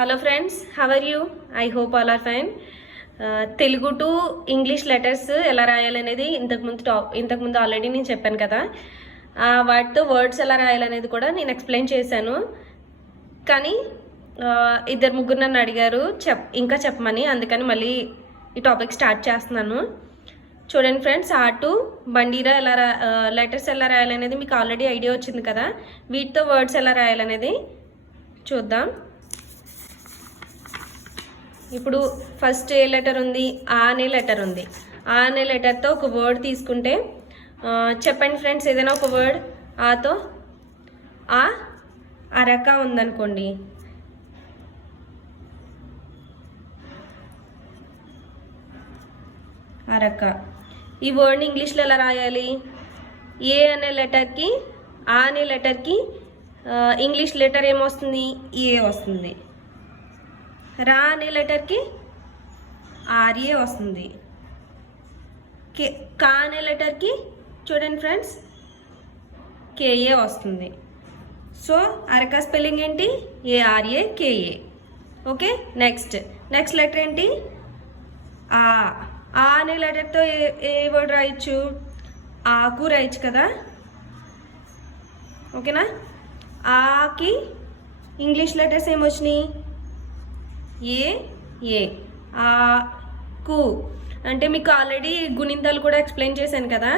Hello friends, how are you? I hope all are fine. Telugu to English letters ఎలా రాయాలనేది ఇంతకుముందు already నేను చెప్పాను కదా. వాటితో వర్డ్స్ ఎలా రాయాలనేది కూడా నేను ఎక్స్ప్లెయిన్ చేశాను. కానీ ఇద్దరు ముగ్గురు నన్ను అడిగారు ఇంకా చెప్పమని, అందుకని మళ్ళీ ఈ టాపిక్ స్టార్ట్ చేస్తున్నాను. చూడండి ఫ్రెండ్స్, ఆటు బండిరా లెటర్స్ ఎలా రాయాలనేది మీకు ఆల్రెడీ ఐడియా వచ్చింది కదా. వీటితో వర్డ్స్ ఎలా రాయాలనేది చూద్దాం. ఇప్పుడు ఫస్ట్ ఏ లెటర్ ఉంది? ఆ అనే లెటర్ ఉంది. ఆ అనే లెటర్తో ఒక వర్డ్ తీసుకుంటే చెప్పండి ఫ్రెండ్స్, ఏదైనా ఒక వర్డ్ ఆతో. అరక ఉందనుకోండి. అరక. ఈ వర్డ్ని ఇంగ్లీష్లో ఎలా రాయాలి? ఏ అనే లెటర్కి ఆ అనే లెటర్కి ఇంగ్లీష్ లెటర్ ఏమొస్తుంది? ఏ వస్తుంది. రా అనే లెటర్కి ఆర్ఏ వస్తుంది. కా అనే లెటర్కి చూడండి ఫ్రెండ్స్, కేఏ వస్తుంది. సో అరక స్పెల్లింగ్ ఏంటి? A R A K A. Okay, next letter ఏంటి? ఆ అనే లెటర్తో ఏ వర్డ్ రాయొచ్చు? ఆకు రాయొచ్చు కదా. ఓకేనా? ఆకి ఇంగ్లీష్ లెటర్స్ ఏమొచ్చినాయి? ఏ. ఆకు అంటే మీకు ఆల్రెడీ గుణింతాలు కూడా ఎక్స్ప్లెయిన్ చేశాను కదా.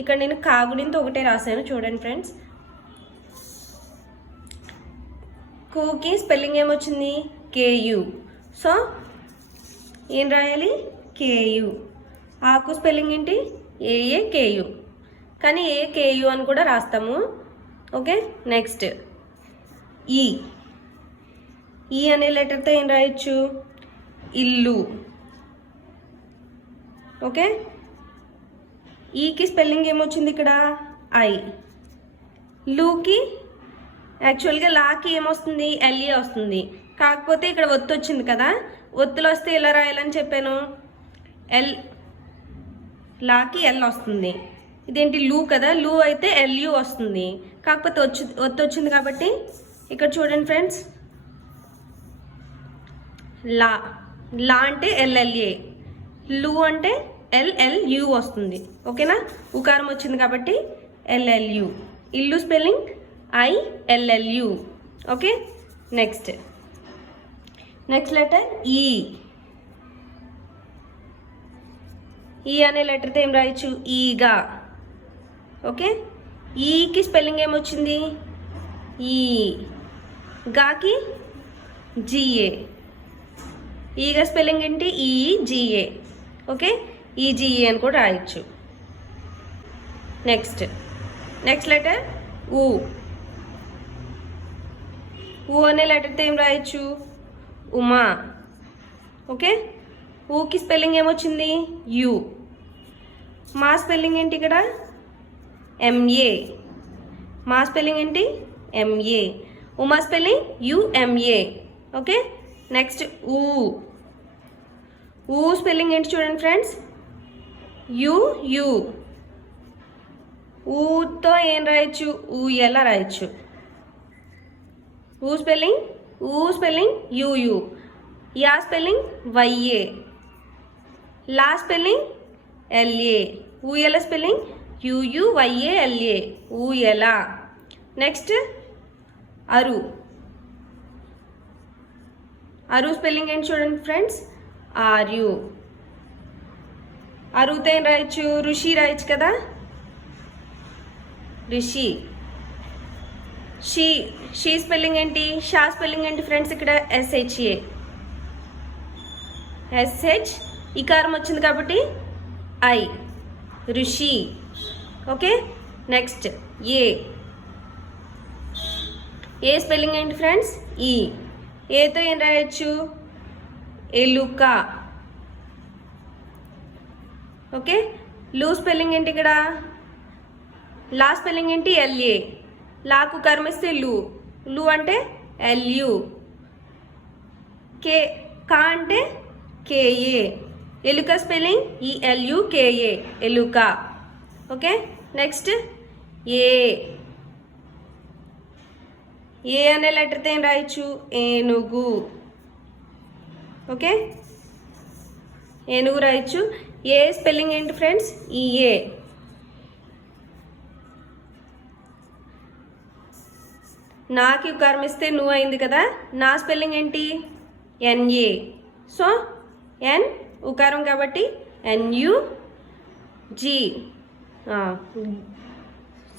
ఇక్కడ నేను కా గుణింత ఒకటే రాశాను. చూడండి ఫ్రెండ్స్, కూకి స్పెల్లింగ్ ఏమొచ్చింది? కేయు. సో ఏం రాయాలి? కేయు. ఆకు స్పెల్లింగ్ ఏంటి? ఏఏ కేయు. కానీ ఏ కేయు అని కూడా రాస్తాము. ఓకే, నెక్స్ట్ ఈ అనే లెటర్తో ఏం రాయొచ్చు? ఇల్లు. ఓకే, ఈకి స్పెల్లింగ్ ఏమొచ్చింది ఇక్కడ? ఐ. లూకి యాక్చువల్గా లాకి ఏమొస్తుంది? ఎల్ఏ వస్తుంది. కాకపోతే ఇక్కడ ఒత్తు వచ్చింది కదా. ఒత్తులు వస్తే ఎలా రాయాలని చెప్పాను? లాకి ఎల్ వస్తుంది. ఇదేంటి? లూ కదా. లూ అయితే ఎల్యూ వస్తుంది. కాకపోతే ఒత్తు వచ్చింది కాబట్టి ఇక్కడ చూడండి ఫ్రెండ్స్, లా అంటే ఎల్ఎల్ఏ, లూ అంటే ఎల్ఎల్యూ వస్తుంది. ఓకేనా? ఉకారం వచ్చింది కాబట్టి ఎల్ఎల్యూ. ఇల్లు స్పెల్లింగ్ ఐఎల్ఎల్యూ. ఓకే, నెక్స్ట్ లెటర్ ఈ అనే లెటర్తో ఏం రాయొచ్చు? ఈగా. ఓకే, ఈకి స్పెల్లింగ్ ఏమొచ్చింది? ఈ. గాకి జిఏ. ఈగా స్పెల్లింగ్ ఏంటి? ఈజిఏ. ఓకే, ఈజిఏ అని కూడా రాయొచ్చు. నెక్స్ట్ లెటర్ ఊ అనే లెటర్తో ఏం రాయొచ్చు? ఉమా. ఓకే, ఊకి స్పెల్లింగ్ ఏమొచ్చింది? యు. మా స్పెల్లింగ్ ఏంటి ఇక్కడ? ఎంఏ. మా స్పెల్లింగ్ ఏంటి? ఎంఏ. ఉమా స్పెల్లింగ్ యుఎంఏ. ఓకే, నెక్స్ట్ ఊ స్పెల్లింగ్ ఏంటి చూడండి ఫ్రెండ్స్? యు. ఊతో ఏం రాయొచ్చు? ఊయలా రాయొచ్చు. ఊ స్పెల్లింగ్ యుయు. యా స్పెల్లింగ్ వైఏ. లా స్పెల్లింగ్ ఎల్ఏ. ఊయల స్పెల్లింగ్ యుయువైఏఎల్ఏ. ఊయలా. నెక్స్ట్ అరు స్పెల్లింగ్ ఏంటి చూడండి ఫ్రెండ్స్? ఆర్యు. అరుతో ఏం రాయొచ్చు? ఋషి రాయొచ్చు కదా. ఋషి. షీ స్పెల్లింగ్ ఏంటి? షా స్పెల్లింగ్ ఏంటి ఫ్రెండ్స్? ఇక్కడ ఎస్హెచ్ఏ. ఇకారం వచ్చింది కాబట్టి ఐ. ఋషి. ఓకే, నెక్స్ట్ ఏ స్పెల్లింగ్ ఏంటి ఫ్రెండ్స్? ఈ. ఏతో ఏం రాయొచ్చు? ఎలుక. ఓకే, లూ స్పెల్లింగ్ ఏంటి ఇక్కడ? లా స్పెల్లింగ్ ఏంటి? ఎల్ఏ. లాకు కర్మిస్తే లూ అంటే ఎల్యు. కా అంటే కేఏ. ఎలుక స్పెల్లింగ్ ఈఎల్యుకేఏ. ఎలుక. ఓకే, నెక్స్ట్ ఏ అనే లెటర్తో ఏం రాయొచ్చు? ఏనుగు. ఓకే, ఏనుగు రాయొచ్చు. ఏ స్పెల్లింగ్ ఏంటి ఫ్రెండ్స్? ఈఏ. నాకి ఉకారం ఇస్తే నువ్వు అయింది కదా, నా స్పెల్లింగ్ ఏంటి? ఎన్ఏ. సో ఎన్ ఉకారం కాబట్టి ఎన్యు జీ,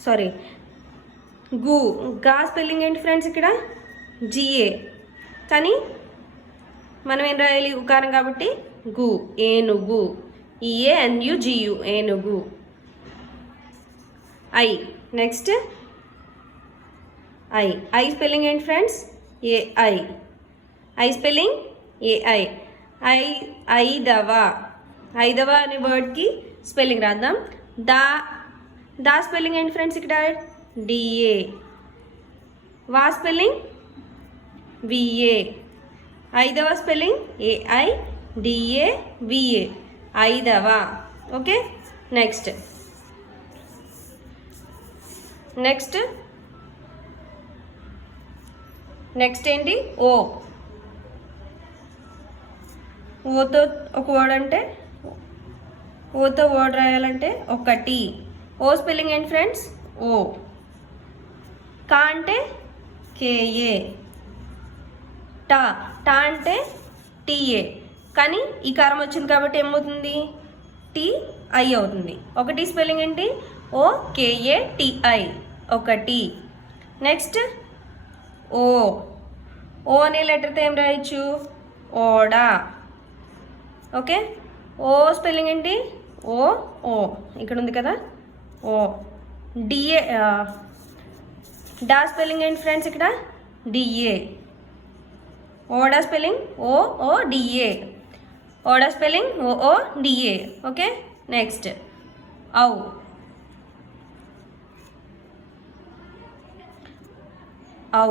సారీ గు. గా స్పెల్లింగ్ ఏంటి ఫ్రెండ్స్? ఇక్కడ జిఏ. కానీ మనం ఏం రాయాలి? ఉకారం కాబట్టి గు, ఏనుగు. ఈఏ ఎన్యు జియు, ఏనుగు. ఐ. నెక్స్ట్ ఐ. ఐ స్పెల్లింగ్ ఏంటి ఫ్రెండ్స్? ఏఐ. ఐ స్పెల్లింగ్ ఏఐ. ఐ ఐదవ. ఐదవ అనే వర్డ్కి స్పెల్లింగ్ రాద్దాం. దా. దా స్పెల్లింగ్ ఏంటి ఫ్రెండ్స్? ఇక్కడ డిఏ. వా స్పెల్లింగ్ విఏ. ఐదవ స్పెల్లింగ్ ఏఐ డిఏ విఏ, ఐదవ. ఓకే, నెక్స్ట్ నెక్స్ట్ నెక్స్ట్ ఏంటి? ఓ. ఓతో ఒక వర్డ్ అంటే, ఓతో వర్డ్ రాయాలంటే ఒకటి. ఓ స్పెల్లింగ్ ఏంటి ఫ్రెండ్స్? ఓ. కా అంటే కేఏ. టా. టా అంటే టీఏ. కానీ ఈ కారం వచ్చింది కాబట్టి ఏమవుతుంది? టీ ఐ అవుతుంది. ఒకటి స్పెల్లింగ్ ఏంటి? ఓ కేఏ టిఐ, ఒకటి. నెక్స్ట్ ఓ. ఓ అనే లెటర్తో ఏం రాయొచ్చు? ఓడా. ఓకే, ఓ స్పెల్లింగ్ ఏంటి? ఓ ఓ ఇక్కడ ఉంది కదా, ఓ. డిఏ. డా స్పెల్లింగ్ ఏంటి ఫ్రెండ్స్? ఇక్కడ డిఏ. ఓడా స్పెల్లింగ్ ఓ ఓ డిఏ. ఓడా స్పెల్లింగ్ ఓ ఓ డిఏ. ఓకే, నెక్స్ట్ ఔ. ఔ.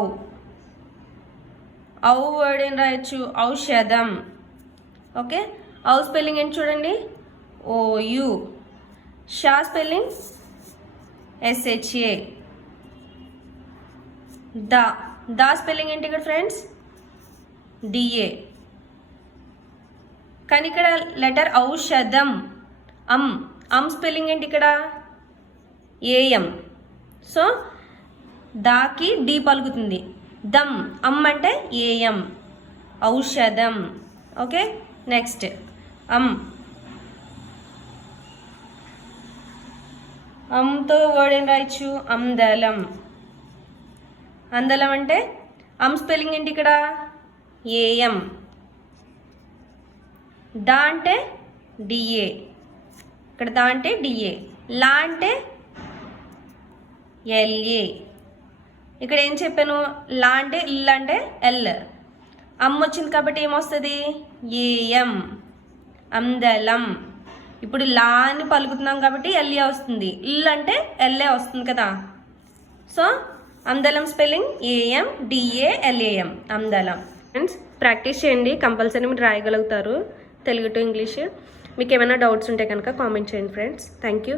ఔ వర్డ్ ఏం రాయొచ్చు? ఔషధం. ఓకే, ఔ స్పెల్లింగ్ ఏంటి చూడండి? ఓయు. షా స్పెల్లింగ్ ఎస్హెచ్ఏ. దా. దా స్పెల్లింగ్ ఏంటి ఇక్కడ ఫ్రెండ్స్? డిఏ. కానీ ఇక్కడ లెటర్ ఔషధం. అమ్ స్పెల్లింగ్ ఏంటి ఇక్కడ? ఏఎం. సో దాకి డి పలుకుతుంది. దమ్. అమ్ అంటే ఏఎం, ఔషధం. ఓకే, నెక్స్ట్ అమ్తో వర్డ్ ఏం రాయొచ్చు? అందలం. అందలం అంటే స్పెల్లింగ్ ఏంటి ఇక్కడ? ఏఎం. దా అంటే డిఏ. ఇక్కడ దా అంటే డిఏ. లా అంటే ఎల్ఏ. ఇక్కడ ఏం చెప్పాను? లా అంటే ఇల్ అంటే ఎల్. అమ్ వచ్చింది కాబట్టి ఏమొస్తుంది? ఏఎం, అందలం. ఇప్పుడు లా అని పలుకుతున్నాం కాబట్టి ఎల్ఏ వస్తుంది. ఇల్ అంటే ఎల్ఏ వస్తుంది కదా. సో అందలం స్పెల్లింగ్ ఏఎం డిఏ ఎల్ఏఎం, అందలం. ఫ్రెండ్స్ ప్రాక్టీస్ చేయండి, కంపల్సరీ మీరు రాయగలుగుతారు తెలుగు టు ఇంగ్లీష్. మీకు ఏమైనా డౌట్స్ ఉంటే కనుక కామెంట్ చేయండి ఫ్రెండ్స్. Thank you.